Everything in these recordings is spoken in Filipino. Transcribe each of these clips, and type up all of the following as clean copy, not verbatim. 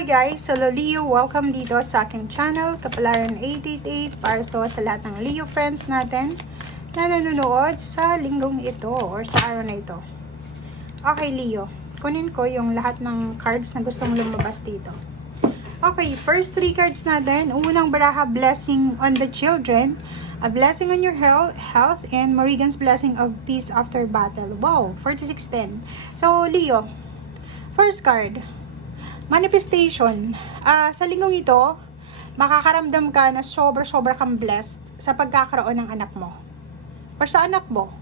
Hello guys! Hello Leo! Welcome dito sa aking channel, Kapalaran 888, para sa lahat ng Leo friends natin na nanonood sa linggong ito or sa araw na ito. Okay Leo, kunin ko yung lahat ng cards na gusto mong lumabas dito. Okay, first 3 cards natin. Unang baraha, blessing on the children, a blessing on your health, and Morrigan's blessing of peace after battle. Wow, 4610. So Leo, first card, manifestation. Sa linggong ito, makakaramdam ka na sobra-sobra kang blessed sa pagkakaroon ng anak mo. Or sa anak mo.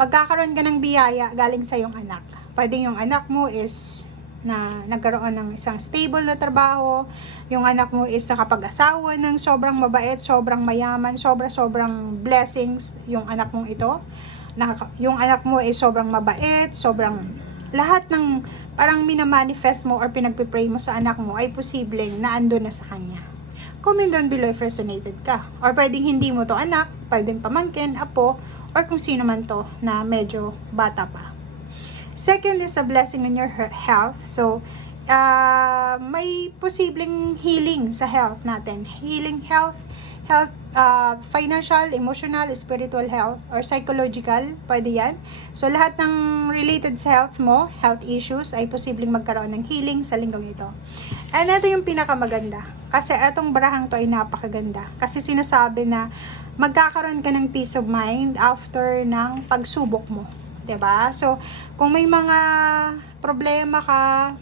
Magkakaroon ka ng biyaya galing sa iyong anak. Pwede yung anak mo is na nagkaroon ng isang stable na trabaho. Yung anak mo is nakapag-asawa ng sobrang mabait, sobrang mayaman, sobrang blessings yung anak mong ito. Yung anak mo is sobrang mabait, sobrang lahat ng parang minamanifest mo or pinagpipray mo sa anak mo ay posibleng naandun na sa kanya. Comment down below if resonated ka. Or pwedeng hindi mo to anak, pwedeng pamangkin, apo, or kung sino man to na medyo bata pa. Second is a blessing in your health. So, may posibleng healing sa health natin. Healing health, financial, emotional, spiritual health, or psychological, pwede yan. So, lahat ng related sa health mo, health issues, ay posibleng magkaroon ng healing sa linggong ito. And ito yung pinakamaganda. Kasi itong barahang to ay napakaganda. Kasi sinasabi na magkakaroon ka ng peace of mind after ng pagsubok mo. 'Di ba? So, kung may mga problema ka,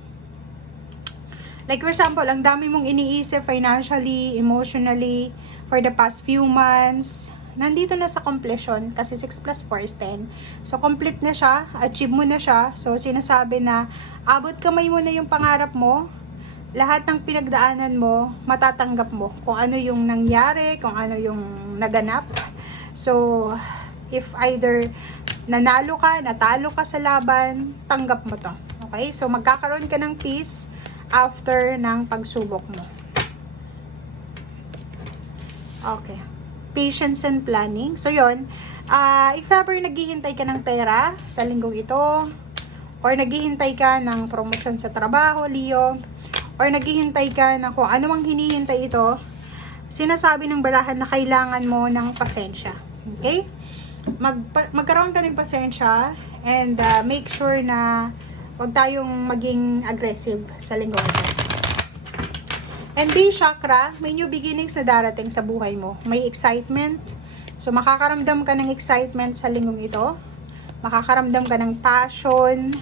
like for example, ang dami mong iniisip financially, emotionally, for the past few months, nandito na sa completion kasi 6 plus 4 is 10. So, complete na siya, achieve mo na siya. So, sinasabi na abot kamay mo na yung pangarap mo, lahat ng pinagdaanan mo, matatanggap mo. Kung ano yung nangyari, kung ano yung naganap. So, if either nanalo ka, natalo ka sa laban, tanggap mo to. Okay? So, magkakaroon ka ng peace after ng pagsubok mo. Okay. Patience and planning. So, yun. If ever naghihintay ka ng pera sa linggong ito, or naghihintay ka ng promotion sa trabaho, Leo, or naghihintay ka na kung ano mang hinihintay ito, sinasabi ng barahan na kailangan mo ng pasensya. Okay? Magkaroon ka ng pasensya and make sure na huwag tayong maging aggressive sa linggong ito. And B chakra, may new beginnings na darating sa buhay mo. May excitement. So, makakaramdam ka ng excitement sa linggong ito. Makakaramdam ka ng passion.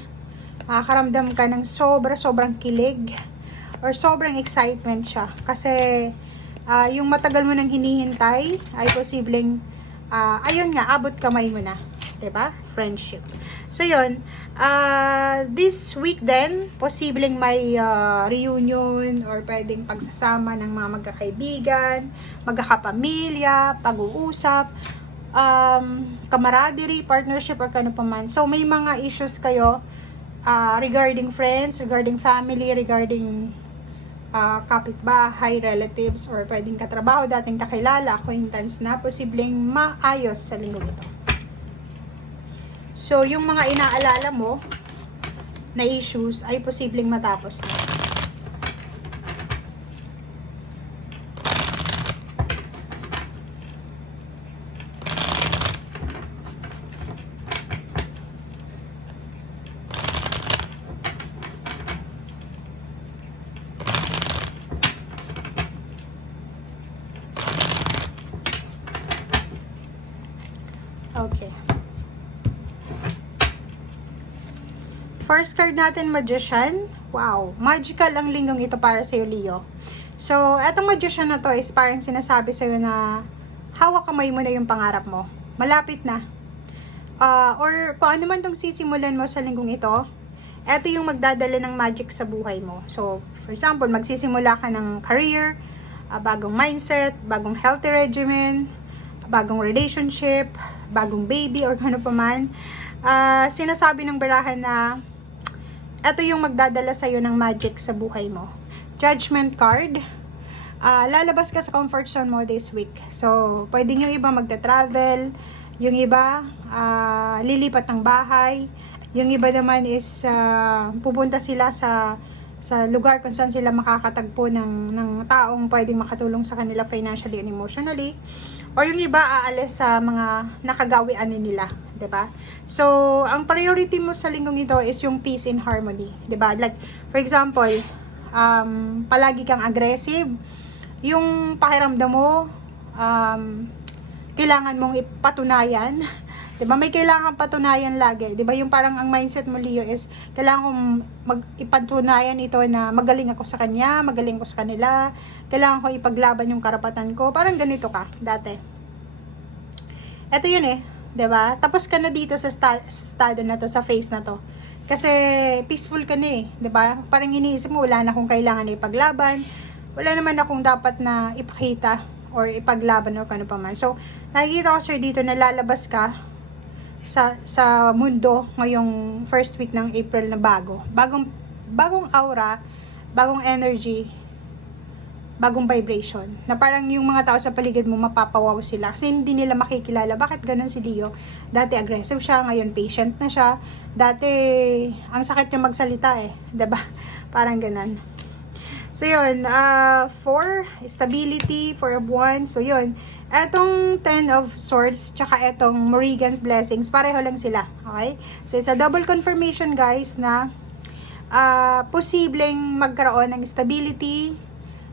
Makakaramdam ka ng sobrang kilig. Or sobrang excitement siya. Kasi, yung matagal mo nang hinihintay, ay posibleng, ayun nga, abot kamay mo na. 'Di ba? Friendship. So, yun. This week din, posibleng may reunion or pwedeng pagsasama ng mga magkakaibigan, magkakapamilya, pag-uusap, camaraderie, partnership, or kano pa man. So, may mga issues kayo regarding friends, regarding family, regarding kapitbahay, relatives, or pwedeng katrabaho, dating kakilala, acquaintance na posibleng maayos sa linggong ito. So, yung mga inaalala mo na issues ay posibleng matapos na. Okay. First card natin, Magician. Wow, magical ang linggong ito para sa'yo, Leo. So, etong Magician na to is parang sinasabi sa'yo na hawak kamay mo na yung pangarap mo. Malapit na. Or kung ano man tong sisimulan mo sa linggong ito, eto yung magdadala ng magic sa buhay mo. So, for example, magsisimula ka ng career, bagong mindset, bagong healthy regimen, bagong relationship, bagong baby, or ano pa man. Sinasabi ng barahan na ito yung magdadala sa'yo ng magic sa buhay mo. Judgment card. Lalabas ka sa comfort zone mo this week. So, pwedeng yung iba magta-travel, yung iba lilipat ng bahay, yung iba naman is pupunta sila sa sa lugar kung saan sila makakatagpo ng taong pwedeng makatulong sa kanila financially and emotionally. Or yung iba aalis sa mga nakagawian nila, 'di ba? So, ang priority mo sa linggong ito is yung peace and harmony, 'di ba? Like for example, palagi kang aggressive, yung pakiramdam mo kailangan mong ipatunayan. 'Di ba? May kailangan patunayan lagi. 'Di ba? Yung parang ang mindset mo, Leo, is kailangan kong ipatunayan ito na magaling ako sa kanya, magaling ako sa kanila. Kailangan ko ipaglaban yung karapatan ko. Parang ganito ka dati. Ito yun 'di ba? Tapos ka na dito sa estado na to, sa phase na to. Kasi peaceful ka na 'di ba? Parang iniisip mo wala na akong kailangan na ipaglaban. Wala naman akong dapat na ipakita or ipaglaban o kano pa man. So, nakikita ko sir dito na lalabas ka sa mundo ngayong first week ng April na bagong aura, bagong energy, bagong vibration, na parang yung mga tao sa paligid mo mapapawaw sila kasi hindi nila makikilala bakit ganun si Leo. Dati aggressive siya, ngayon patient na siya. Dati ang sakit niya magsalita 'di ba? Parang ganun. So yun, 4 stability, 4 of wands. So yun, etong 10 of swords tsaka etong Morrigan's blessings, pareho lang sila. Okay? So it's a double confirmation guys na posibleng magkaroon ng stability,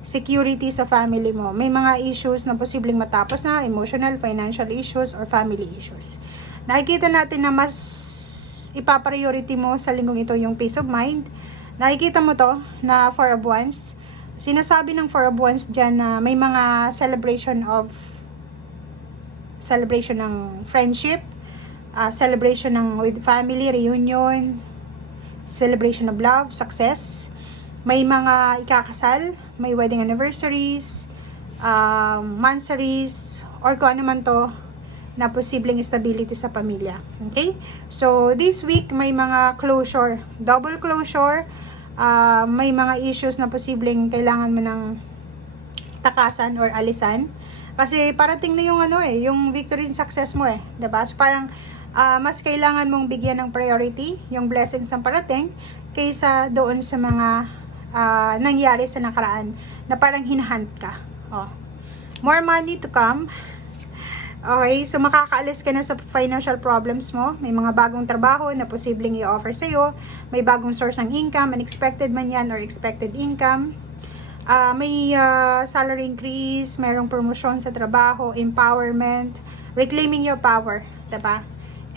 security sa family mo. May mga issues na posibleng matapos na, emotional, financial issues, or family issues. Nakikita natin na mas ipapriority mo sa linggong ito yung peace of mind. Nakikita mo to na 4 of wands. Sinasabi ng 4 of wands dyan na may mga celebration ng friendship, celebration ng with family, reunion, celebration of love, success. May mga ikakasal, may wedding anniversaries, monthsaries, or kung ano man to na posibleng stability sa pamilya. Okay? So, this week, may mga closure, double closure, may mga issues na posibleng kailangan mo ng takasan or alisan. Kasi parating na yung yung victory and success mo 'di ba? So, parang mas kailangan mong bigyan ng priority yung blessings ng parating kaysa doon sa mga nangyari sa nakaraan na parang hinahunt ka. More money to come. Okay, so makakaalis ka na sa financial problems mo. May mga bagong trabaho na posibleng i-offer sa'yo. May bagong source ng income, unexpected man yan or expected income. May salary increase, mayroong promotion sa trabaho, empowerment, reclaiming your power, diba?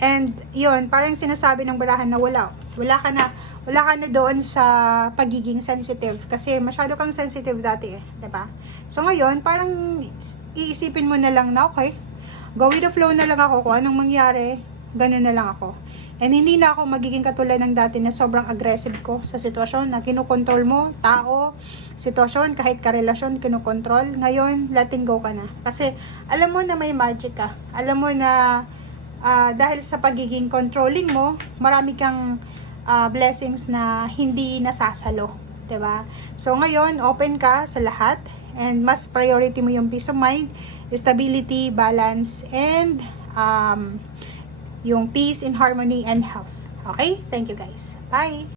And yun, parang sinasabi ng barahan na wala ka na doon sa pagiging sensitive kasi masyado kang sensitive dati diba? So ngayon, parang iisipin mo na lang na okay, go with the flow na lang ako, kung anong mangyari, ganun na lang ako. And hindi na ako magiging katulad ng dati na sobrang aggressive ko sa sitwasyon na kinukontrol mo, tao, sitwasyon, kahit karelasyon, kinukontrol. Ngayon, letting go ka na. Kasi alam mo na may magic ka. Alam mo na dahil sa pagiging controlling mo, marami kang blessings na hindi nasasalo. Diba? So ngayon, open ka sa lahat and mas priority mo yung peace of mind, stability, balance, and yung peace and harmony and health. Okay? Thank you guys. Bye!